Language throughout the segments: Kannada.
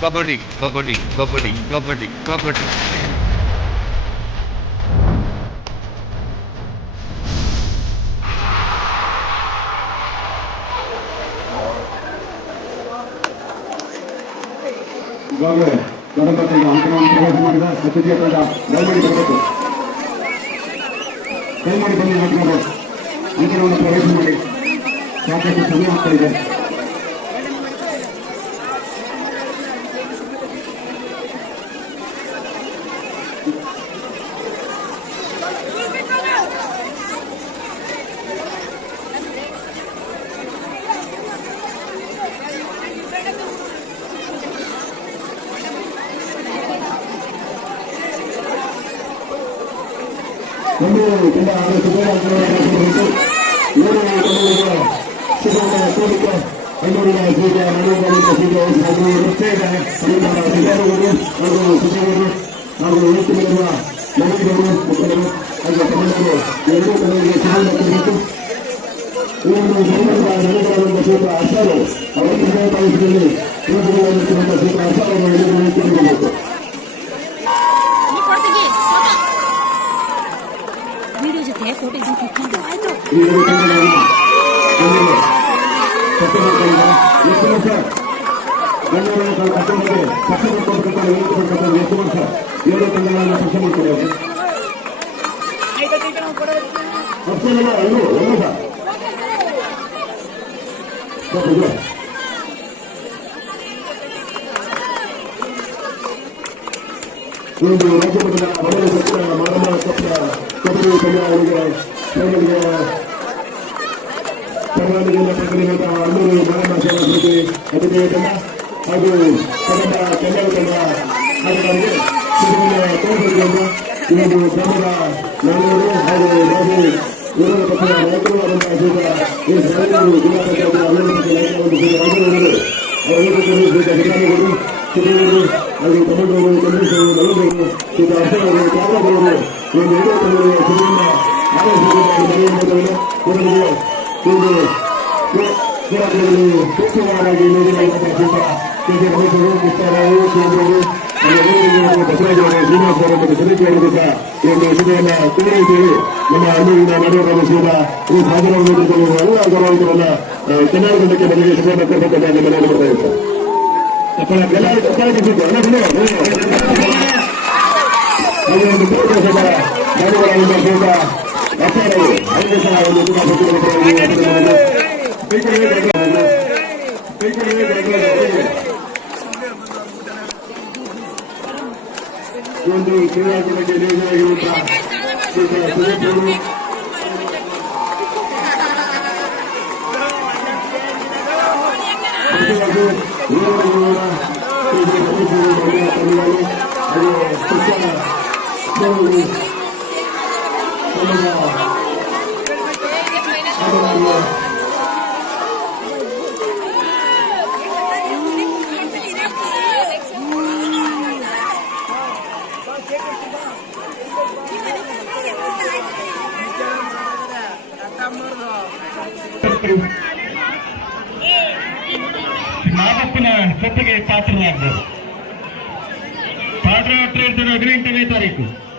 ಕಬಡ್ಡಿ ಕಬಡ್ಡಿ ಕಬಡ್ಡಿ ಕಬಡ್ಡಿ ಕಬಡ್ಡಿ ಕಬಡ್ಡಿ ಈಗಾಗಲೇ ಗಣಪತಿಗೆ ಅಂಕಣವನ್ನು ಪ್ರವೇಶ ಮಾಡಿದ ಅತಿಥಿಯ ತಂಡ ದಯಮಾಡಿ ಬರಬೇಕು ದಯಮಾಡಿ ಬನ್ನಿ ಹಾಕಿಕೊಂಡು ಅಂಕಣವನ್ನು ಪ್ರವೇಶ ಮಾಡಿ ಸಾಕಷ್ಟು ಸಮಯ ಆಗ್ತಾ ಇದೆ ಒಂದು ತುಂಬ ಅಂದರೆ ಸುಧಾರಣೆ ಏಳು ತಂಡಗಳಿಗೆ ಸುಧಾರಣೆ ಕೋರಿಕೆ ಐನೂರಿನ ಸೀಟ ನಾನೂರ ಸೀಟ ಹಾಗೂ ರಸ್ತೆ ಇದೆ ಅಧಿಕಾರಿಗಳು ಹಾಗೂ ಸಚಿವರು ಹಾಗೂ ವೈಯಕ್ತಿಗಳಿರುವ ನಾಯಕರು ಮುಖಂಡರು ಹಾಗೂ ತಮಿಳರು ಎರಡೂ ತಂಡಗಳಿಗೆ ಸುಧಾರಣೆ ಕೊಡಬೇಕು ಈ ಒಂದು ಧರ್ಮದ ನಡೆದಾಡುವಂಥ ಸೂತ್ರ ಅಸಾರು ಅವರಿಗೆ ಪಾಲಿಸಿದಲ್ಲಿ ಇರುವಂತಹ ಸೂತ್ರ ಅಸಾರವನ್ನು ಒಂದು ಸಹ ಸ್ವಲ್ಪ ಇದು. ಒಂದು ರಾಜ್ಯಮಟ್ಟದ ಮೊದಲ ಸತ್ರ ಮಾನವ ಕಪ್ಪನ ತಂಡ ಅವರಿಗೆ ಫೈನಲ್ಗೆ ಕರ್ನಾಟಕದಿಂದ ಪ್ರತಿನಿಧಿತ ಹನ್ನೂರು ಮಾನವ ಸಮಿತಿ ಅತಿಥೇಯ ತಂಡ ಹಾಗೂ ಕನ್ನಡ ಕನ್ನಡ ತಂಡ ಆಟಗಾರರಿಗೆ ತೋರಿಸಿಕೊಂಡು ಈ ಗ್ರಾಮದ ನಾಲ್ವರು ಹಾಗೂ ಮಾಜಿ ವಿರೋಧ ಪಕ್ಷದ ನಾಯಕರು ಆದಂತಹ ಎಸ್ ರಾಜೇಂದ್ರ ಜಿಲ್ಲಾ ಪಂಚಾಯತ್ ಅಭಿವೃದ್ಧಿ ಅಧಿಕಾರಿಗಳು ಸಿದ್ದೂರು ಹಾಗೂ ತಮಿಳುನಾಡು ಚಂದ್ರೇಶ್ ಅವರು ನಲ್ಲೂರು ಶ್ರೀಯುತ ಅರ್ಜುನ್ ಅವರು ತ್ಯಾಗರಾಜ್ ಅವರು ಈ பதினைந்து பேர் கிராக்கி கிராக்கி கிராக்கி கிராக்கி ತಮ್ಮ ಆಟಗಾರರು ನಾಗಪ್ಪನ ಕೃಪೆಗೆ ಪಾತ್ರರಾಗಬೇಕು ಪಾದಯಾತ್ರೆ ಇರ್ತದೆ ಹದಿನೆಂಟನೇ ತಾರೀಕು.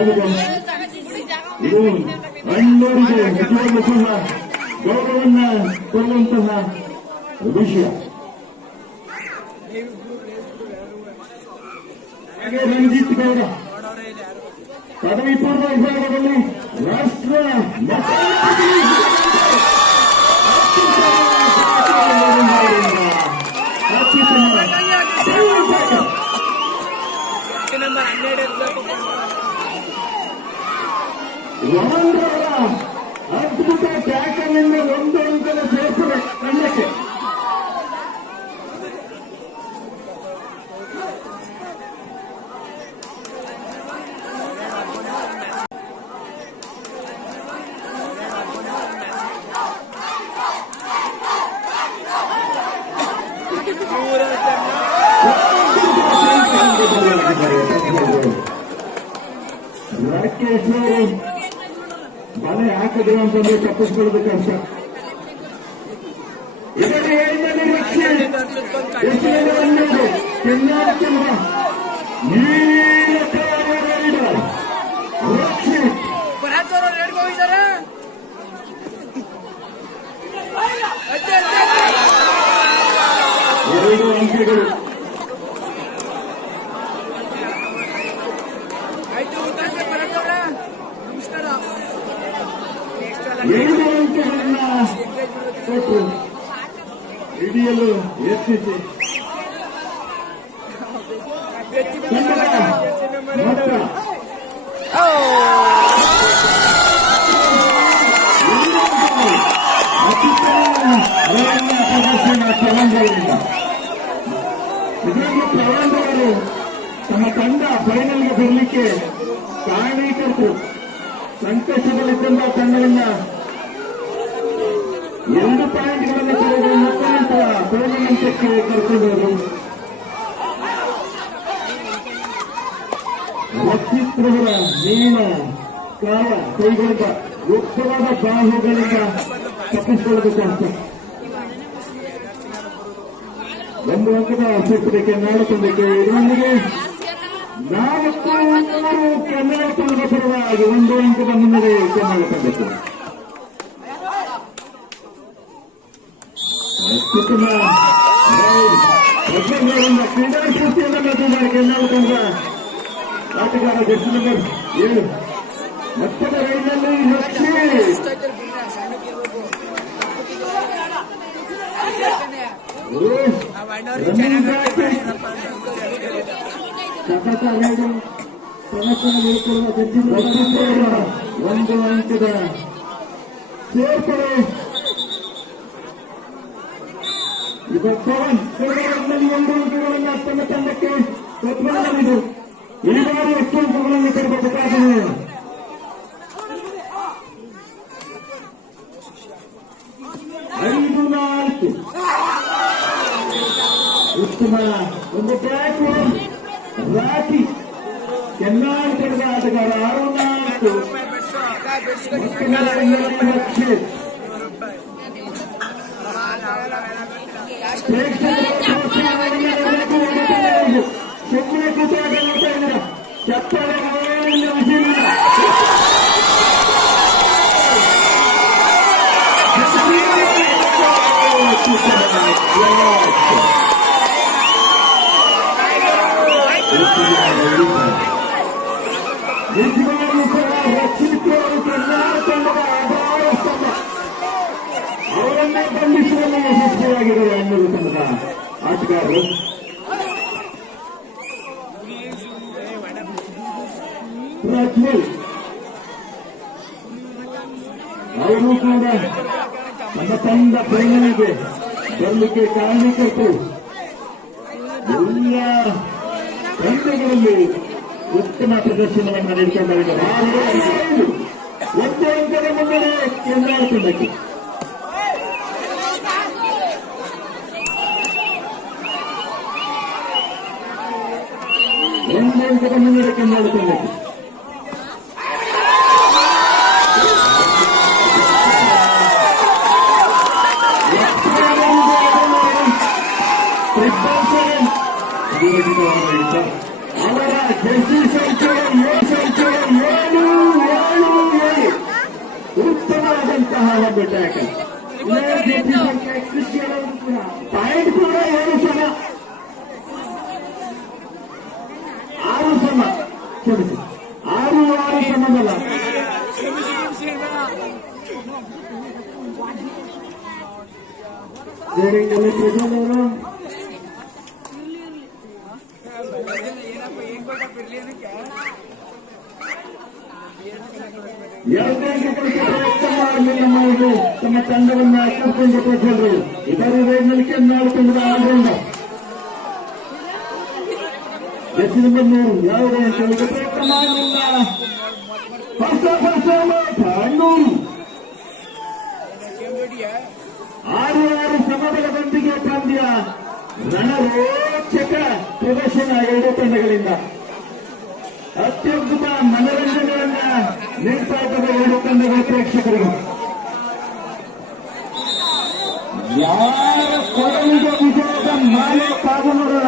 ಆಗಿದೆ ಇದು ಅಣ್ಣೂರಿಗೆ ನಿಜವಾಗ್ಲೂ ಸಹ ಗೌರವವನ್ನ ಕೊಡುವಂತಹ ವಿಷಯ ಯಾರ ಅದ್ಭುತ ಟ್ಯಾಕಲಿಂದ ಒಂದು ಅಂಕದ ಸೇರ್ಪಡೆ ತಂಡಕ್ಕೆ Thank you. ಹಾಕಿದ್ರು ಅಂತಂದ್ರೆ ಕಷ್ಟ ಇದನ್ನು ಹೇಳಿದ ನಿರೀಕ್ಷೆ ಎಷ್ಟು ಅಜ್ಜೆ ಅಜ್ಜೆ ಎರಡು ಅಂಕೆಗಳು. ಕೊಟ್ಟು ಹಿಡಿಯಲು ಯತ್ನಿಸಿ ಕನ್ನಡ ಮಾತ್ರ ಅತ್ಯುತ್ತಮ ರನ್ನ ಪ್ರದರ್ಶನ ಚಲಂಗಳಿಂದ ಇದರಲ್ಲಿ ಪ್ರವಾಹವರು ತಮ್ಮ ತಂಡ ಫೈನಲ್ಗೆ ಬರಲಿಕ್ಕೆ ಕಾರಣೀಕರ್ತರು ಸಂಕಷ್ಟದಲ್ಲಿದ್ದಂತಹ ತಂಡವನ್ನ ಎರಡು ಪಾಯಿಂಟ್ಗಳನ್ನು ಪಡೆದು ಮುಖಾಂತರ ಟೂರ್ನಮೆಂಟ್ಗೆ ಕರ್ಕೊಂಡವರು ರಕ್ಷಿತ್ರವರ ನೀನ ಕಾಲ ಕೈಗಳಿಂದ ಉತ್ತಮವಾದ ಬಾಹುಗಳಿಂದ ತಪ್ಪಿಸಿಕೊಳ್ಳಬೇಕು ಅಂತ ಒಂದು ಅಂಕದ ಸೇರ್ಪಡೆಗೆ ನಾಲ್ಕೊಂದಕ್ಕೆ ಇದರೊಂದಿಗೆ ನಾಲ್ಕು, ಮೂರು ಕನ್ನಡ ಪರವಾಗಿ ಒಂದು ಅಂಕದ ಮುನ್ನಡೆ ಕನ್ನಡ ಜಡ್ಜಿ ಪ್ರಭುತ್ವರ ಒಂದು ಅಂಕದ ಸೇರ್ಪಡೆ ಈಗ ಪವನ್ ಪವನ್ನಲ್ಲಿ ಒಂದು ಅಂಕಗಳನ್ನು ತನ್ನ ತಂಡಕ್ಕೆ ಪ್ರತಿಪಾದನೆಯಿದೆ ಈ ಬಾರಿ ಎಷ್ಟು ಅಂಕಗಳನ್ನು ತರಬೇಕಾಗಿದೆ ಐದು ನಾಲ್ಕು ಉತ್ತಮ ಒಂದು ಬ್ಯಾಕ್ ರಾಕಿ ಚೆನ್ನಾಗಿ ಪಡೆದ ಆಟಗಾರ ಆರು ನಾಲ್ಕು ಮತ್ತೊಂದು ಅವರನ್ನೇ ಬಂಧಿಸುವಲ್ಲಿ ಯಶಸ್ವಿಯಾಗಿದ್ದಾರೆ ಅನ್ನೋದು ತಂಡದ ಆಟಗಾರರು ಅವರು ಕೂಡ ನಮ್ಮ ತಂಡ ಫೈನಲ್ಗೆ ಬರಲಿಕ್ಕೆ ಕಾರಣೀಕರ್ತರು ತಂಡಗಳಲ್ಲಿ ಉತ್ತಮ ಪ್ರದರ್ಶನವನ್ನು ನೀಡಿಕೊಂಡಿದ್ದಾರೆ ಆರು ಒಂದು ಅಂಕದ ಮುನ್ನಡೆ ಕೆಂದಾಳ ತಂಡಕ್ಕೆ ಒಂದು ಅಂಕದ ಮುನ್ನಡೆ ಕೆಂದಾಳ ತಂಡಕ್ಕೆ ಜೇರಿಂಗಲ್ಲಿ ಪ್ರಜ್ವಲ್ ಅವರು ಎರಡನೇ ಪ್ರಯತ್ನ ಮಾಡಲಿಲ್ಲ ಮಾಡುವುದು ತಮ್ಮ ತಂಡವನ್ನು ಕರ್ಕೊಂಡು ಪ್ರಜ್ವಲ್ರು ಇದರ ವೇಗದಲ್ಲಿ ಕೆನ್ನಾಡು ತಂಡದ ಆಲ್ರೌಂಡರ್ ಜೆಸಿ ನಂಬರ್ ನೂರು ಯಾವುದೇ ಕೆಲಸ ಪ್ರಯತ್ನ ಮಾಡಲಿಲ್ಲ ಹೊಸ ಹೊಸ ಕಣ್ಣೂರು ಆರು ಆರು ಸಮಬಲದೊಂದಿಗೆ ಪಂದ್ಯ ರಣರೋಚಕ ಪ್ರದರ್ಶನ ಎರಡು ತಂಡಗಳಿಂದ. ಅತ್ಯದ್ಭುತ ಮನರಂಜನೆಯನ್ನ ಹೋರಾಟದ ಎರಡು ತಂಡಗಳ ಪ್ರೇಕ್ಷಕರಿಗೆ ಯಾರ ಕೊಡಲಿಗೆ ವಿಜಯದ ಮಾಲೆ ಕಾದು ನೋಡೋಣ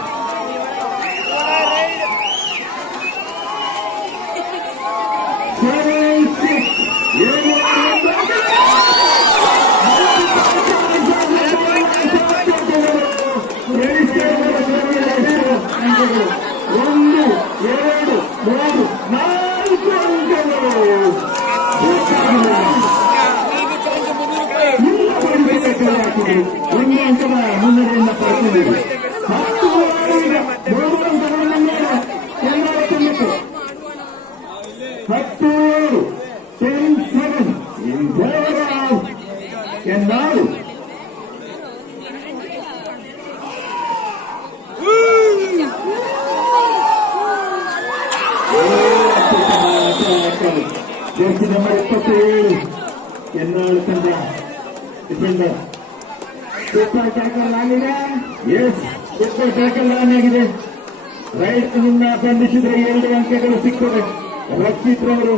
ಎನ್ನಾಳು ತಂಡ ಡಿಫೆಂಡರ್ ಸೂಪರ್ ಟ್ಯಾಕಲ್ ಆಗಿದೆ ಎಸ್ ಸೂಪರ್ ಟ್ಯಾಕಲ್ ಆನ್ ಆಗಿದೆ ರೈಟ್ನಿಂದ ಬಂಧಿಸಿದ್ರೆ ಎರಡು ಅಂಕಗಳು ಸಿಗ್ತವೆ. ರಕ್ಷಿತ್ ರವರು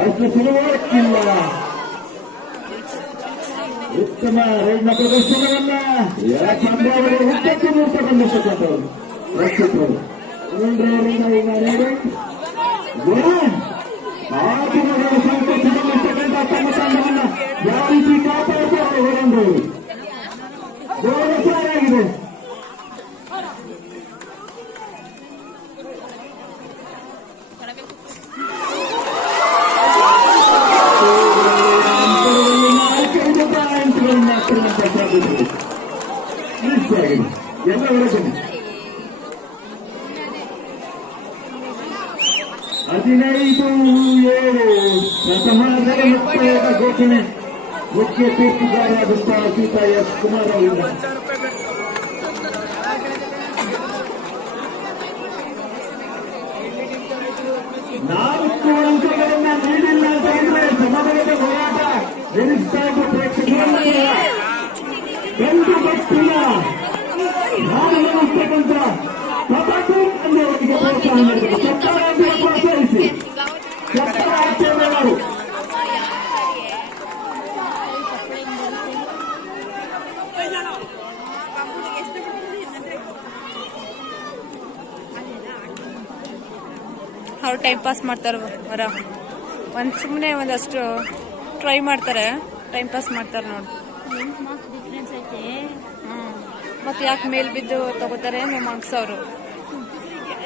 ಅಷ್ಟು ಸುಲಭಕ್ಕಿಲ್ಲ ಉತ್ತಮ ರೈಡ್ನ ಪ್ರದರ್ಶನವನ್ನ ಚಂದ್ರಾವಳಿ ಹುಟ್ಟಕ್ಕೆ ಮೂರ್ತ ಬಂದಿರ್ತಕ್ಕಂಥವ್ರು. ರಕ್ಷಿತ್ ರವರು ಈಗ ఎవరికి కాపాడుతూ ఇవ్వడం Kita yang kemarin. Time pass ಮಾಡ್ತಾರೆ ಹೊರ ಒಂದು ಸುಮ್ಮನೆ ಒಂದಷ್ಟು ಟ್ರೈ ಮಾಡ್ತಾರೆ. ಟೈಮ್ ಪಾಸ್ ಮಾಡ್ತಾರೆ ನೋಡಿ. ಮತ್ ಮಾರ್ಕ್ಸ್ ಡಿಫ್ರೆನ್ಸ್ ಐತೆ. ಹ್ಞೂ ಮತ್ತು ಯಾಕೆ ಮೇಲ್ ಬಿದ್ದು ತಗೋತಾರೆ ನಿಮ್ಮ ಅವರು.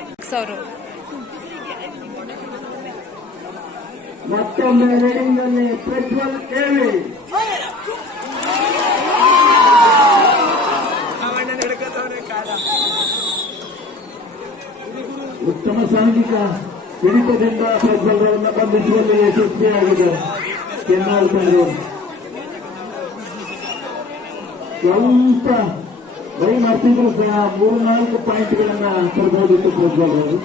ಅಂಕ್ಸವ್ರು ಅವರು. ಮತ್ತೊಮ್ಮೆ ರೇಡಿಂಗ್ ಅಲ್ಲಿ ಪ್ರಜ್ವಲ್ ಕೇಳಿ. ಉತ್ತಮ ಸಾಂಘಿಕ. ಹಿಡಿತದಿಂದ ಪ್ರಜ್ವಲ್ರನ್ನ ಬಂಧಿಸುವಲ್ಲಿ ಯಶಸ್ವಿಯಾಗಿದೆ. ತಂಡವು ಸ್ವಲ್ಪ ಬೈ ಮಾಡ್ತಿದ್ರು ಸಹ ಮೂರು ನಾಲ್ಕು ಪಾಯಿಂಟ್ಗಳನ್ನ ತರಬಹುದಿತ್ತು ಪ್ರಜ್ವಲ್ ಅವರು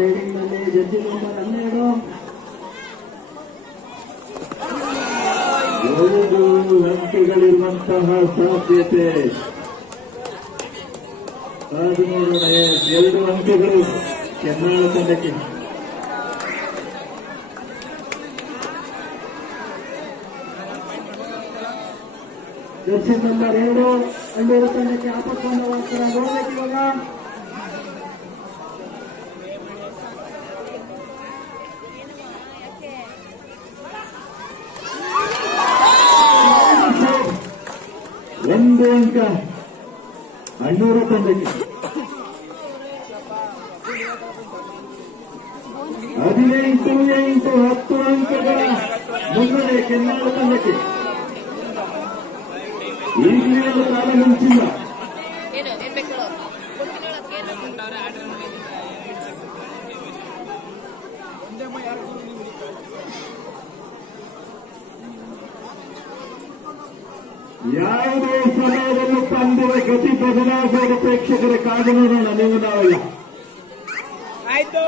ರೇಡಿಂಗ್ನಲ್ಲಿ ಜಡ್ಜಿ ನಂಬರ್ ಹನ್ನೆರಡು. ಎರಡು ಅಂಕೆಗಳಿರುವಂತಹ ಸಾಧ್ಯತೆ. ಕಾದು ಎರಡು ಅಂಕೆಗಳು ಕೆನ್ನಾಳ ತಂಡಕ್ಕೆ. ಜರ್ಸಿ ನಂಬರ್ ಎರಡು ಹಳ್ಳಿಯ ತಂಡಕ್ಕೆ ಆಪತ್ಕೊಂಡವಾಗ್ತಾರ ನೋಡ್ಬೇಕು ಇವಾಗ ಒಂದು ಯಾವುದೇ ಸಮಯದಲ್ಲಿ ತಂದಿರ ಗತಿ ಬದಲಾಗುವುದು ಪ್ರೇಕ್ಷಕರ ಕಾದು ನೀವು ನಾವೆಲ್ಲ. ಆಯ್ತು.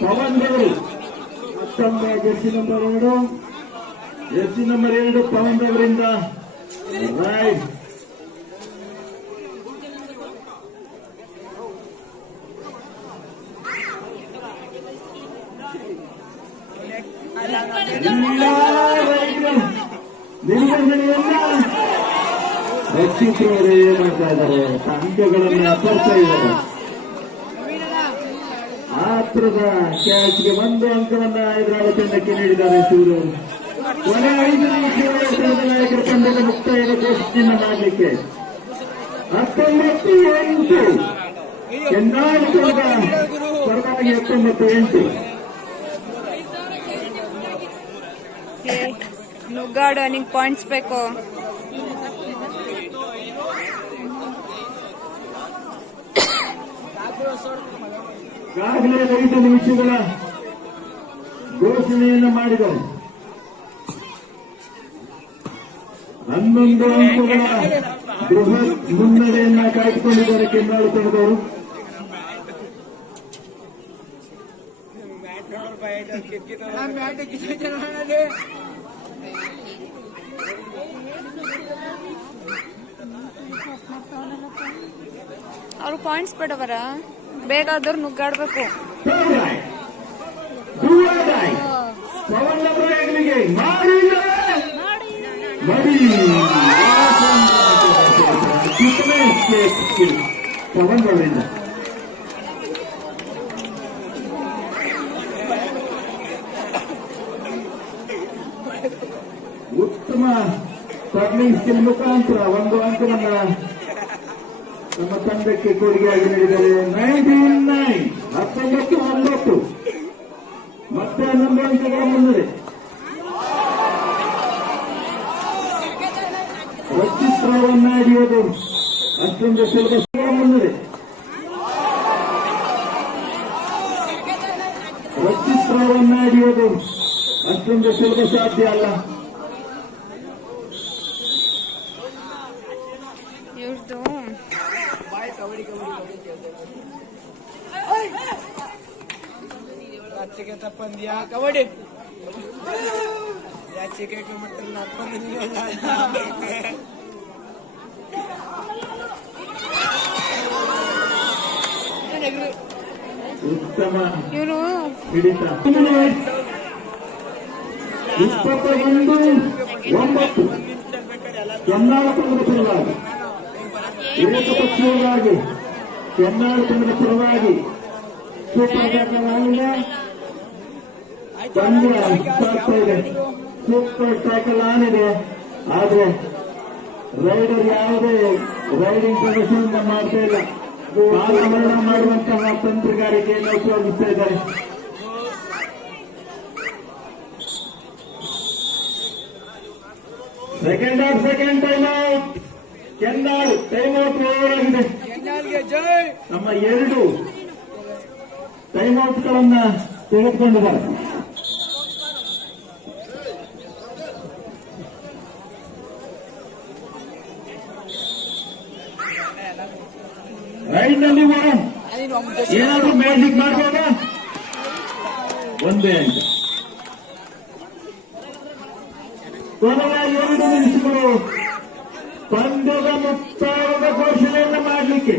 ಪವನ್ ದೇವರು ಜೆರ್ಸಿ ನಂಬರ್ ಎರಡು ಜೆರ್ಸಿ ನಂಬರ್ ಎರಡು ಪವನ್ ಅವರಿಂದ ರೈಟ್ ಏನ್ ಮಾಡ್ತಾ ಇದ್ದಾರೆ. ಅಂಕಗಳನ್ನ ತರ್ತಾ ಇದ್ದಾರೆ. ಆತ್ರದ ಕ್ಯಾಚ್ಗೆ ಒಂದು ಅಂಕವನ್ನ ಹೈದರಾಬಾದ್ ತಂಡಕ್ಕೆ ನೀಡಿದ್ದಾರೆ ಸೂರ್ಯ. ಕೊನೆ ಐದು ನಿಮಿಷಗಳ ತಂಡದ ಮುಕ್ತಾಯದ ಮಾಡಲಿಕ್ಕೆ ಹತ್ತೊಂಬತ್ತು ಎಂಟು ಪರವಾಗಿ ಪಾಯಿಂಟ್ಸ್ ಬೇಕು. ಈಗಾಗಲೇ ಐದು ನಿಮಿಷಗಳ ಘೋಷಣೆಯನ್ನು ಮಾಡಿದರು ಹನ್ನೊಂದು ಅಂಕಗಳ ಬೃಹತ್ ಮುನ್ನಡೆಯನ್ನ ಕಾಯ್ದುಕೊಂಡಿದ್ದಾರೆ ಕೆನ್ನಾಳು ತಂಡದವರು. ಅವ್ರು ಪಾಯಿಂಟ್ಸ್ ಬೇಡವರ? ಬೇಗ ಆದವ್ರು ನುಗ್ಗಾಡ್ಬೇಕು. ಪವನ್ ಪವನ್ ಅವರಿಂದ ಉತ್ತಮ ಸರ್ವಿಂಗ್ ಸ್ಕಿಲ್ ಮುಖಾಂತರ ಒಂದು ಅಂಕವನ್ನ ನಮ್ಮ ತಂಡಕ್ಕೆ ಕೊಡುಗೆಯಾಗಿ ನೀಡಿದರೆ ನೈನ್ಟೀನ್ ನೈನ್ ಹತ್ತೊಂಬತ್ತು ಒಂಬತ್ತು ಮತ್ತೆ ಹನ್ನೊಂದು ಅಂಕಗಳ ರಚಿತ್ರವನ್ನ ಹಿಡಿಯೋದು ಅಷ್ಟೊಂದು ಸುಲಭ ಮುನ್ನಡೆ ರಚಿತ್ರವನ್ನ ಹಿಡಿಯೋದು ಅಷ್ಟೊಂದು ಸುಲಭ ಸಾಧ್ಯ ಅಲ್ಲ ಇವ್ರದ್ದು ಯಾಚಿಗೆ ತಪ್ಪಂದ್ಯಾ ಕಬಡ್ಡಿ ಯಾಚಿಗೆ ಮಟ್ಟಲ್ಲಿ ನಡ್ಕೊಂಡಿದ್ದೀವಲ್ಲ ಉತ್ತಮ ಹಿಡಿತ. ಇಪ್ಪತ್ತೊಂದು ಒಂಬತ್ತು. ಕೆನ್ನಾಳ ತಂಡದ ಪರವಾಗಿ ಏಕಪಕ್ಷೀಯವಾಗಿ ಕೆನ್ನಾಳ ತಂಡದ ಪರವಾಗಿ ಸೂಪರ್ ಟ್ಯಾಕಲ್ ಆಗಿದೆ ಪಂದ್ಯ ಸಾಗ್ತಾ ಇದೆ. ಸೂಪರ್ ಟ್ಯಾಕಲ್ ಆನಿದೆ ಆದ್ರೆ ರೈಡರ್ ಯಾವುದೇ ರೈಡಿಂಗ್ ಪ್ರದರ್ಶನ ಮಾಡ್ತಾ ಇಲ್ಲ. ಕಾಲಹರಣ ಮಾಡುವಂತಹ ತಂತ್ರಗಾರಿಕೆಯನ್ನು ಉಪಯೋಗಿಸ್ತಾ ಇದ್ದಾರೆ. Second half second time out ಕೆನ್ನಾಳು time out over ಆಗಿದೆ ನಮ್ಮ ಎರಡು ಟೈಮ್ ಔಟ್ಗಳನ್ನ ತೆಗೆದುಕೊಂಡಿದ್ದಾರೆ. ಏನಾದ್ರೂ ಮ್ಯಾಜಿಕ್ ಮಾಡ್ಬೋದ? ಒಂದೇ ಅಂಕ. ಕೊನೆಯ ಎರಡು ನಿಮಿಷಗಳು. ಪಂದ್ಯದ ಮುಕ್ತಾಯದ ಘೋಷಣೆಯನ್ನ ಮಾಡಲಿಕ್ಕೆ.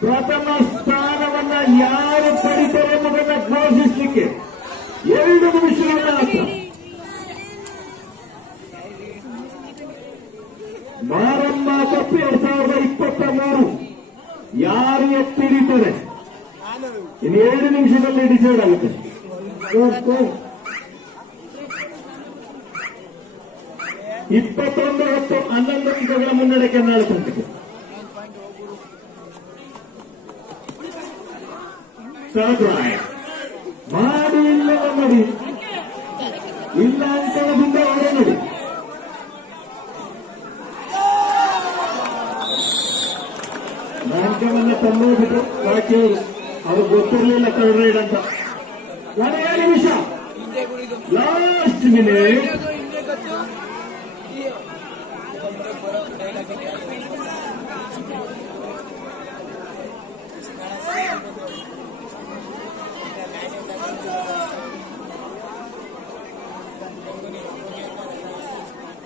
ಪ್ರಥಮ ಸ್ಥಾನವನ್ನ ಯಾರು ಪಡಿತಾರೆ ಎಂಬುದನ್ನು ಘೋಷಿಸಲಿಕ್ಕೆ. ಎರಡು ನಿಮಿಷಗಳ ಮಾತ್ರ. ಮಾರಮ್ಮ ಎರಡ್ ಸಾವಿರದ ಇಪ್ಪತ್ತ ಮೂರು. ಯಾರು ಎತ್ತಿಡಿತಾರೆ? ಇನ್ನು ಎರಡು ನಿಮಿಷದಲ್ಲಿ ಡಿಸೈಡ್ ಆಗುತ್ತೆ. ಇಪ್ಪತ್ತೊಂದು ಹತ್ತು ಹನ್ನೊಂದು ಅಂಕಗಳ ಮುನ್ನಡೆ ನಾಳೆ ತಂಡಕ್ಕೆ. ಸಹಜ ಗೊತ್ತಿರಲಿಲ್ಲ ಕರ್ಡ್ ರೈಡ್ ಅಂತ ಕೊನೆಯ ನಿಮಿಷ ಹಿಂದೆ ಕುಡಿದು ಲಾಸ್ಟ್ ಮಿನಿಟ್ ಹಿಂದೆ ಗೊತ್ತು ಈ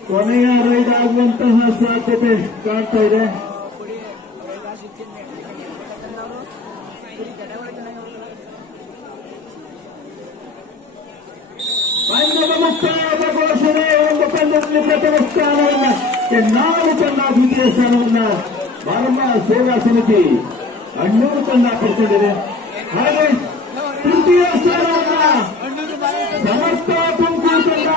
ಕೊನೆಯ ರೈಡ್ ಆಗುವಂತಹ ಸಾಧ್ಯತೆ ಕಾಣ್ತಾ ಇದೆ ಒಂದು ಪಂದ್ಯದಲ್ಲಿ ಪ್ರಥಮ ಸ್ಥಾನವನ್ನ ನಾವು ತಂಡ ದ್ವಿತೀಯ ಸ್ಥಾನವನ್ನ ಬಾರಮ್ಮ ಸೇವಾ ಸಮಿತಿ ಅಣ್ಣೂರು ತಂಡ ಪಡ್ಕೊಂಡಿದೆ ಹಾಗೆ ತೃತೀಯ ಸ್ಥಾನವನ್ನ ಸಮರ್ಥ ತುಮಕೂರು ತಂಡ